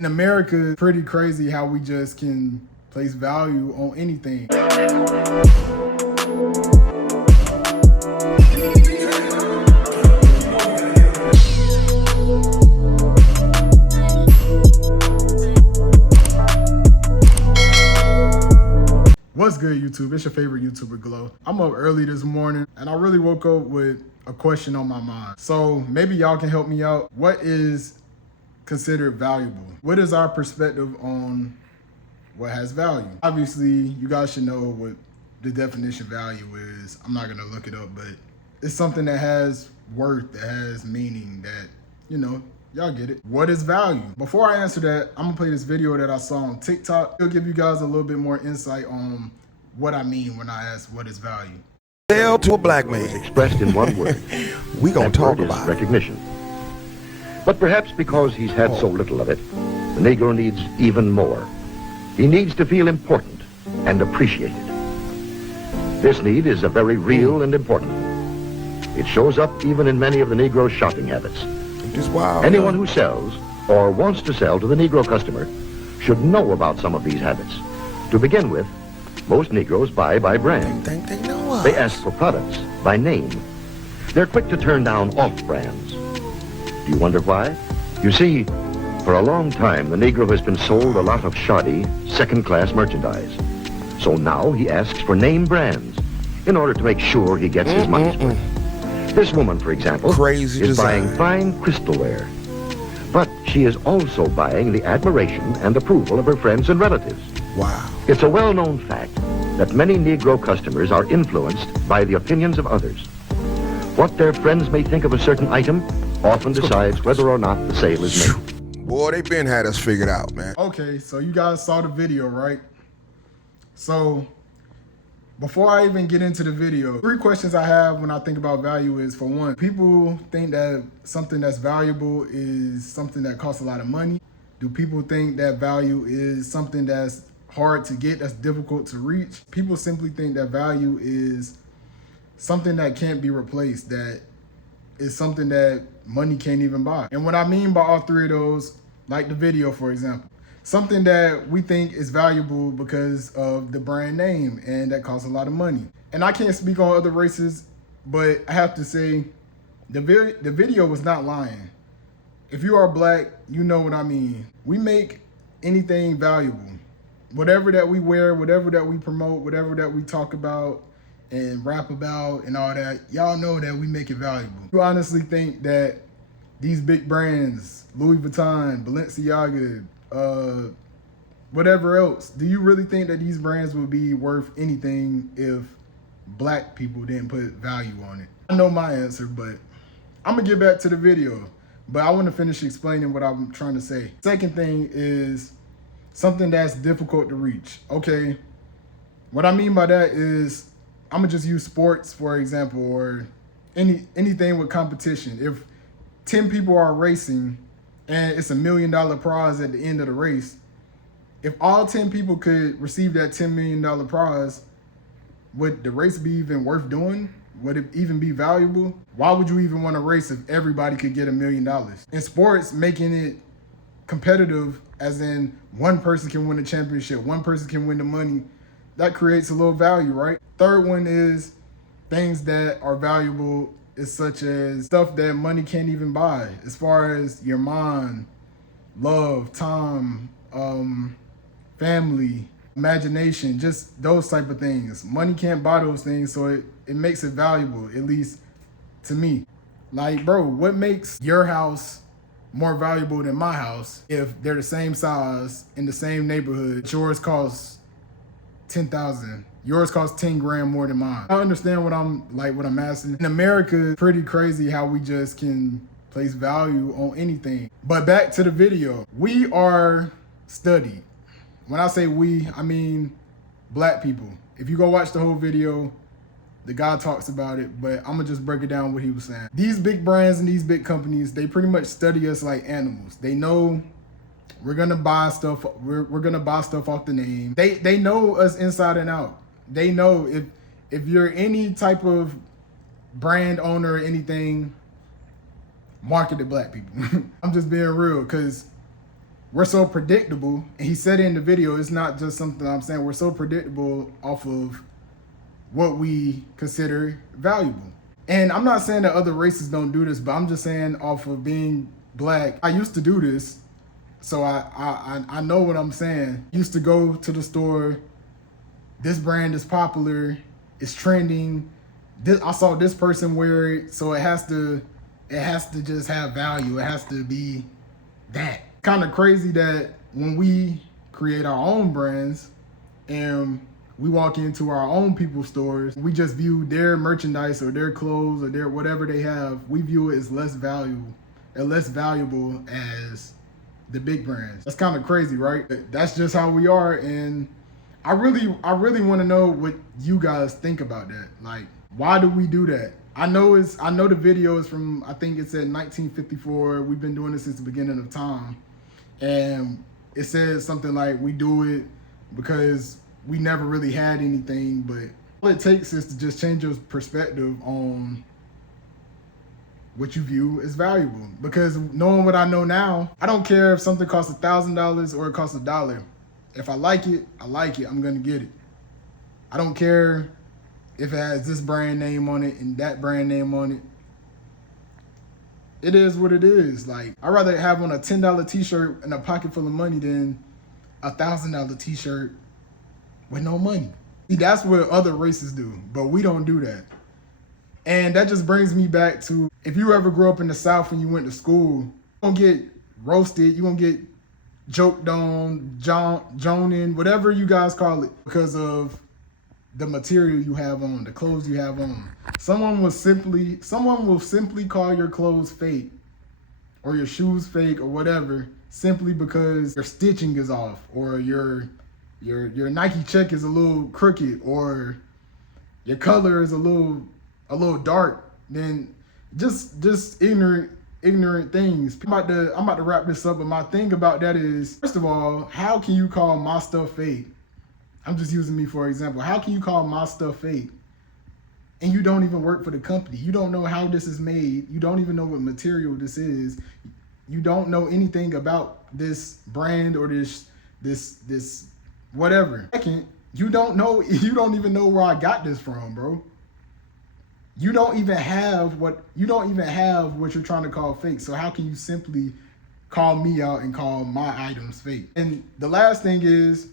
In America, it's pretty crazy how we just can place value on anything. What's good, YouTube? It's your favorite YouTuber, Glow. I'm up early this morning and I really woke up with a question on my mind. So maybe y'all can help me out. What is considered valuable? What is our perspective on what has value? Obviously, you guys should know what the definition of value is. I'm not gonna look it up, but it's something that has worth, that has meaning, that, you know, y'all get it. What is value? Before I answer that, I'm gonna play this video that I saw on TikTok. It'll give you guys a little bit more insight on what I mean when I ask what is value. Sell to a black man. Expressed in one word. We gonna That talk word is about it. recognition. But perhaps because he's had so little of it, the Negro needs even more. He needs to feel important and appreciated. This need is a very real and important one. It shows up even in many of the Negro's shopping habits. Just wild. Anyone who sells or wants to sell to the Negro customer should know about some of these habits. To begin with, most Negroes buy by brand. They know us. They ask for products by name. They're quick to turn down off-brands. Do you wonder why? You see, for a long time, the Negro has been sold a lot of shoddy, second-class merchandise. So now he asks for name brands in order to make sure he gets his money's worth. This woman, for example, Crazy is design. buying fine crystalware. But she is also buying the admiration and approval of her friends and relatives. Wow. It's a well-known fact that many Negro customers are influenced by the opinions of others. What their friends may think of a certain item often decides whether or not the sale is made. Boy, they been had us figured out, man. Okay, so you guys saw the video, right? So before I even get into the video, 3 questions I have when I think about value is, for one, people think that something that's valuable is something that costs a lot of money. Do people think that value is something that's hard to get, that's difficult to reach? People simply think that value is something that can't be replaced, that is something that money can't even buy. And what I mean by all 3 of those, like the video, for example, something that we think is valuable because of the brand name and that costs a lot of money. And I can't speak on other races, but I have to say the video was not lying. If you are black, you know what I mean. We make anything valuable. Whatever that we wear, whatever that we promote, whatever that we talk about and rap about and all that, y'all know that we make it valuable. You honestly think that these big brands, Louis Vuitton, Balenciaga, whatever else, do you really think that these brands would be worth anything if black people didn't put value on it? I know my answer, but I'm gonna get back to the video, but I want to finish explaining what I'm trying to say. Second thing is something that's difficult to reach. Okay, what I mean by that is, I'm gonna just use sports, for example, or anything with competition. If 10 people are racing and it's $1 million prize at the end of the race, if all 10 people could receive that $10 million prize, would the race be even worth doing? Would it even be valuable? Why would you even want to race if everybody could get $1 million? In sports, making it competitive, as in one person can win the championship, one person can win the money, that creates a little value, right? Third one is things that are valuable is such as stuff that money can't even buy, as far as your mind, love, time, family, imagination, just those type of things. Money can't buy those things, so it makes it valuable, at least to me. Like, bro, what makes your house more valuable than my house if they're the same size in the same neighborhood? Yours costs 10,000. Yours costs 10 grand more than mine. I understand what I'm asking. In America, it's pretty crazy how we just can place value on anything. But back to the video. We are studied. When I say we, I mean black people. If you go watch the whole video, the guy talks about it, but I'm gonna just break it down what he was saying. These big brands and these big companies, they pretty much study us like animals. They know we're gonna buy stuff. We're gonna buy stuff off the name. They know us inside and out. They know if you're any type of brand owner or anything, market to black people. I'm just being real, because we're so predictable, and he said it in the video, it's not just something I'm saying, we're so predictable off of what we consider valuable. And I'm not saying that other races don't do this, but I'm just saying off of being black, I used to do this, so I know what I'm saying. Used to go to the store, this brand is popular, it's trending, I saw this person wear it, so it has to just have value. It has to be that. Kind of crazy that when we create our own brands and we walk into our own people's stores, we just view their merchandise or their clothes or their whatever they have, we view it as less valuable as the big brands. That's kind of crazy, right? That's just how we are, and I really want to know what you guys think about that. Like, why do we do that? I know the video is from, I think it said 1954. We've been doing this since the beginning of time. And it says something like we do it because we never really had anything, but all it takes is to just change your perspective on what you view as valuable. Because knowing what I know now, I don't care if something costs $1,000 or it costs $1. If I like it, I like it. I'm gonna get it. I don't care if it has this brand name on it and that brand name on it. It is what it is. Like, I'd rather have on a $10 t-shirt and a pocket full of money than a $1,000 t-shirt with no money. See, that's what other races do, but we don't do that. And that just brings me back to, if you ever grew up in the South and you went to school, you're gonna get roasted, you're gonna get joked on, joning, whatever you guys call it, because of the material you have on, the clothes you have on. Someone will simply call your clothes fake or your shoes fake or whatever, simply because your stitching is off or your Nike check is a little crooked or your color is a little dark. Then just ignorant things. I'm about to wrap this up, but my thing about that is, first of all, how can you call my stuff fake? I'm just using me for example. How can you call my stuff fake and you don't even work for the company? You don't know how this is made. You don't even know what material this is. You don't know anything about this brand or this whatever. Second, you don't even know where I got this from, bro. You don't even have what you're trying to call fake. So how can you simply call me out and call my items fake? And the last thing is,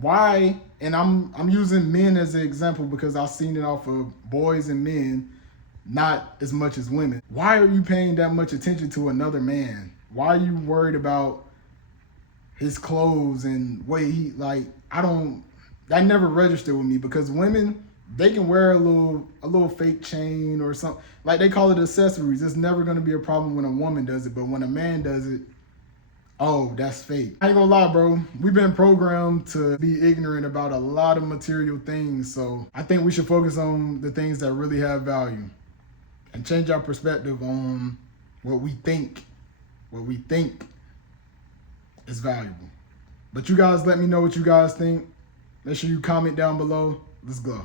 why, and I'm using men as an example because I've seen it off of boys and men, not as much as women. Why are you paying that much attention to another man? Why are you worried about his clothes and what he like? That never registered with me, because women, they can wear a little fake chain or something. Like, they call it accessories. It's never gonna be a problem when a woman does it, but when a man does it, oh, that's fake. I ain't gonna lie, bro. We've been programmed to be ignorant about a lot of material things. So I think we should focus on the things that really have value and change our perspective on what we think is valuable. But you guys let me know what you guys think. Make sure you comment down below. Let's go.